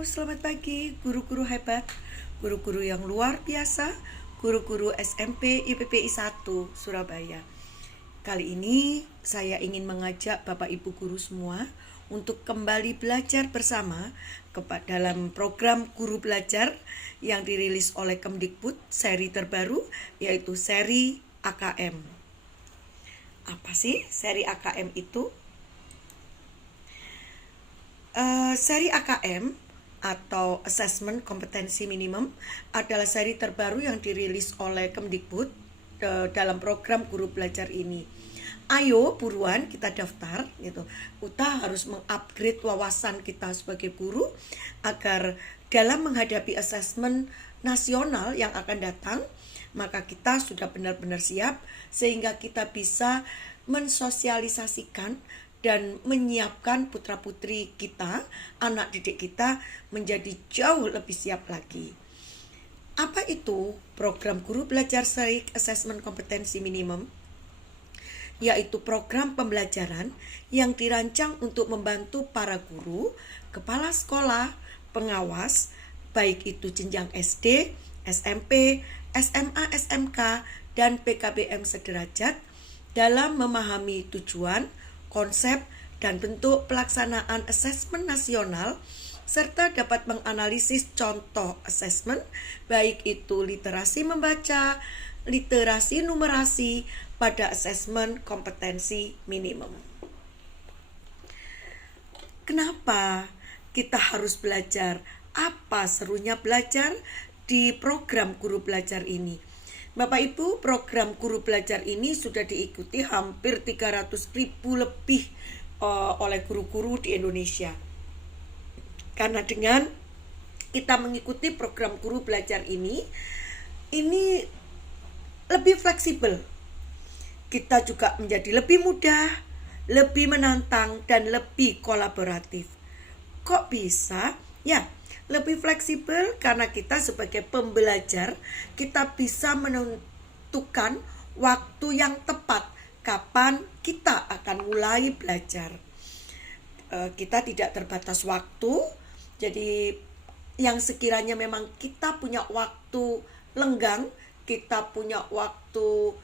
Selamat pagi guru-guru hebat, guru-guru yang luar biasa, guru-guru SMP IPPI 1 Surabaya. Kali ini saya ingin mengajak Bapak Ibu guru semua untuk kembali belajar bersama dalam program Guru Belajar yang dirilis oleh Kemdikbud seri terbaru, yaitu seri AKM. Apa sih seri AKM itu? Seri AKM atau Assessment Kompetensi Minimum adalah seri terbaru yang dirilis oleh Kemdikbud dalam program Guru Belajar ini. Ayo buruan kita daftar gitu. Kita harus mengupgrade wawasan kita sebagai guru agar dalam menghadapi asesmen nasional yang akan datang, maka kita sudah benar-benar siap sehingga kita bisa mensosialisasikan dan menyiapkan putra-putri kita, anak didik kita menjadi jauh lebih siap lagi. Apa itu program Guru Belajar seri Assessment Kompetensi Minimum? Yaitu program pembelajaran yang dirancang untuk membantu para guru, kepala sekolah, pengawas, baik itu jenjang SD, SMP, SMA, SMK, dan PKBM sederajat dalam memahami tujuan, konsep, dan bentuk pelaksanaan asesmen nasional, serta dapat menganalisis contoh asesmen, baik itu literasi membaca, literasi numerasi pada asesmen kompetensi minimum. Kenapa kita harus belajar? Apa serunya belajar di program Guru Belajar ini? Bapak Ibu, program Guru Belajar ini sudah diikuti hampir 300.000 lebih oleh guru-guru di Indonesia. Karena dengan kita mengikuti program Guru Belajar ini lebih fleksibel. Kita juga menjadi lebih mudah, lebih menantang, dan lebih kolaboratif. Kok bisa? Ya, lebih fleksibel karena kita sebagai pembelajar, kita bisa menentukan waktu yang tepat kapan kita akan mulai belajar. Kita tidak terbatas waktu, jadi yang sekiranya memang kita punya waktu lenggang, kita punya waktu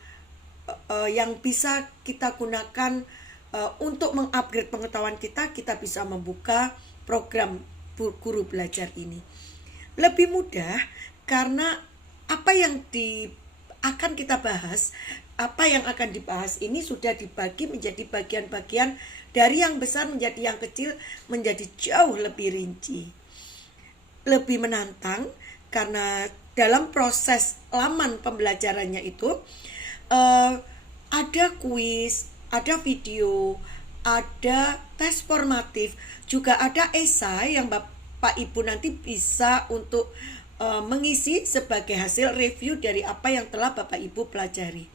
yang bisa kita gunakan untuk mengupgrade pengetahuan kita bisa membuka program Guru Belajar ini. Lebih mudah karena apa yang akan kita bahas, apa yang akan dibahas ini sudah dibagi menjadi bagian-bagian dari yang besar menjadi yang kecil, menjadi jauh lebih rinci. Lebih menantang karena dalam proses laman pembelajarannya itu ada kuis, ada video, ada tes formatif, juga ada esai yang Bapak Ibu nanti bisa untuk mengisi sebagai hasil review dari apa yang telah Bapak Ibu pelajari.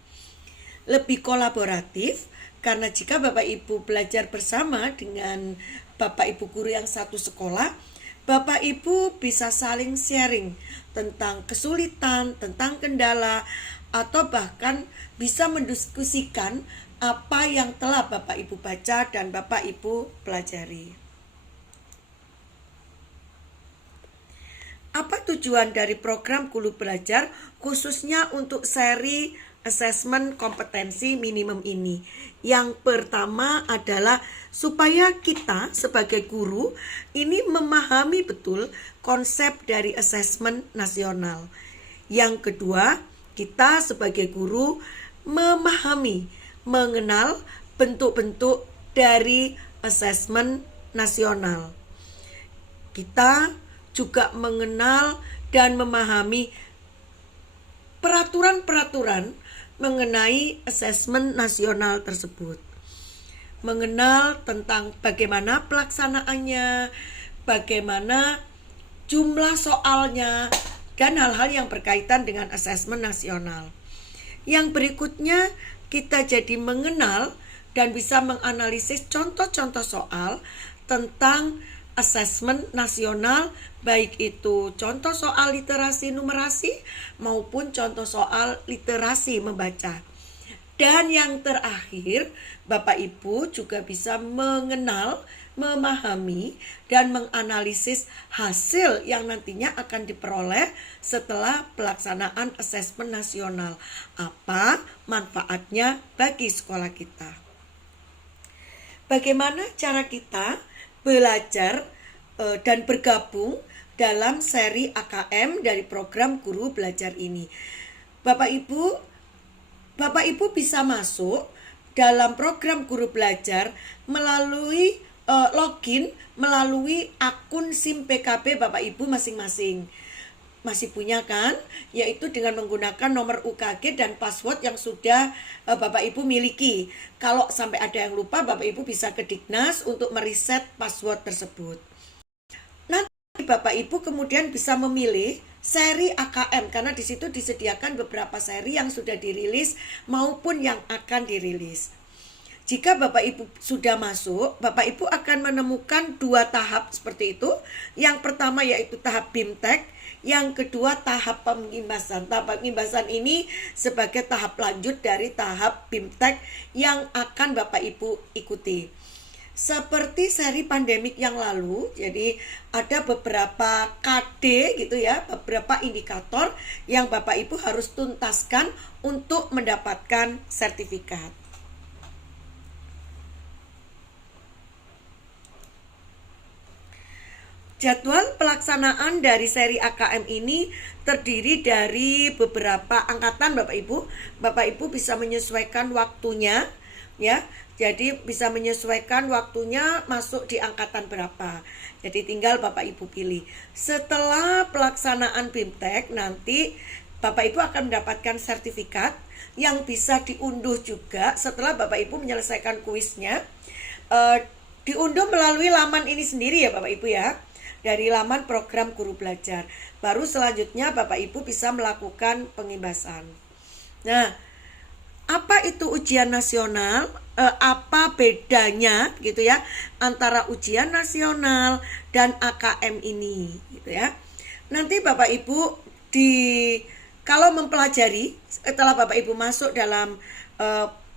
Lebih kolaboratif karena jika Bapak Ibu belajar bersama dengan Bapak Ibu guru yang satu sekolah, Bapak Ibu bisa saling sharing tentang kesulitan, tentang kendala, atau bahkan bisa mendiskusikan apa yang telah Bapak Ibu baca dan Bapak Ibu pelajari. Apa tujuan dari program Guru Belajar khususnya untuk seri asesmen kompetensi minimum ini? Yang pertama adalah supaya kita sebagai guru ini memahami betul konsep dari asesmen nasional. Yang kedua, kita sebagai guru memahami, mengenal bentuk-bentuk dari asesmen nasional. Kita juga mengenal dan memahami peraturan-peraturan mengenai asesmen nasional tersebut. Mengenal tentang bagaimana pelaksanaannya, bagaimana jumlah soalnya, dan hal-hal yang berkaitan dengan asesmen nasional. Yang berikutnya, kita jadi mengenal dan bisa menganalisis contoh-contoh soal tentang asesmen nasional, baik itu contoh soal literasi numerasi maupun contoh soal literasi membaca. Dan yang terakhir, Bapak Ibu juga bisa mengenal memahami dan menganalisis hasil yang nantinya akan diperoleh setelah pelaksanaan asesmen nasional. Apa manfaatnya bagi sekolah kita? Bagaimana cara kita belajar dan bergabung dalam seri AKM dari program Guru Belajar ini? Bapak Ibu bisa masuk dalam program Guru Belajar melalui login melalui akun SIM PKB Bapak Ibu masing-masing. Masih punya kan? Yaitu dengan menggunakan nomor UKG dan password yang sudah Bapak Ibu miliki. Kalau sampai ada yang lupa, Bapak Ibu bisa ke Dignas untuk mereset password tersebut. Nanti Bapak Ibu kemudian bisa memilih seri AKM karena di situ disediakan beberapa seri yang sudah dirilis maupun yang akan dirilis. Jika Bapak Ibu sudah masuk, Bapak Ibu akan menemukan 2 tahap seperti itu. Yang pertama yaitu tahap BIMTEK, yang kedua tahap pengimbasan. Tahap pengimbasan ini sebagai tahap lanjut dari tahap BIMTEK yang akan Bapak Ibu ikuti. Seperti seri pandemik yang lalu, jadi ada beberapa KD gitu ya, beberapa indikator yang Bapak Ibu harus tuntaskan untuk mendapatkan sertifikat. Jadwal pelaksanaan dari seri AKM ini terdiri dari beberapa angkatan Bapak Ibu. Bapak Ibu bisa menyesuaikan waktunya ya. Jadi bisa menyesuaikan waktunya masuk di angkatan berapa. Jadi tinggal Bapak Ibu pilih. Setelah pelaksanaan BIMTEK nanti Bapak Ibu akan mendapatkan sertifikat yang bisa diunduh juga setelah Bapak Ibu menyelesaikan kuisnya. Diunduh melalui laman ini sendiri ya Bapak Ibu ya. Dari laman program Guru Belajar. Baru selanjutnya Bapak Ibu bisa melakukan pengimbasan. Nah, apa itu ujian nasional? Apa bedanya gitu ya antara ujian nasional dan AKM ini gitu ya. Nanti Bapak Ibu kalau mempelajari setelah Bapak Ibu masuk dalam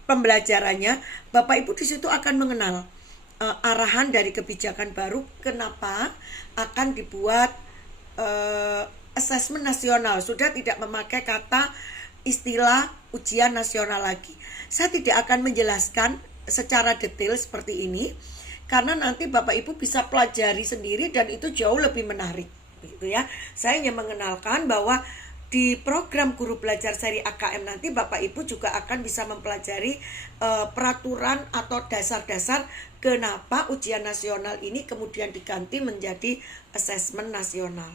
pembelajarannya, Bapak Ibu di situ akan mengenal arahan dari kebijakan baru kenapa akan dibuat asesmen nasional. Sudah tidak memakai kata istilah ujian nasional lagi. Saya tidak akan menjelaskan secara detail seperti ini karena nanti Bapak Ibu bisa pelajari sendiri dan itu jauh lebih menarik gitu ya. Saya hanya mengenalkan bahwa di program Guru Belajar seri AKM nanti Bapak Ibu juga akan bisa mempelajari peraturan atau dasar-dasar kenapa ujian nasional ini kemudian diganti menjadi asesmen nasional.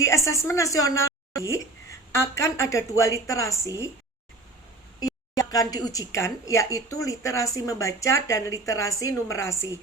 Di asesmen nasional ini akan ada 2 literasi yang akan diujikan, yaitu literasi membaca dan literasi numerasi.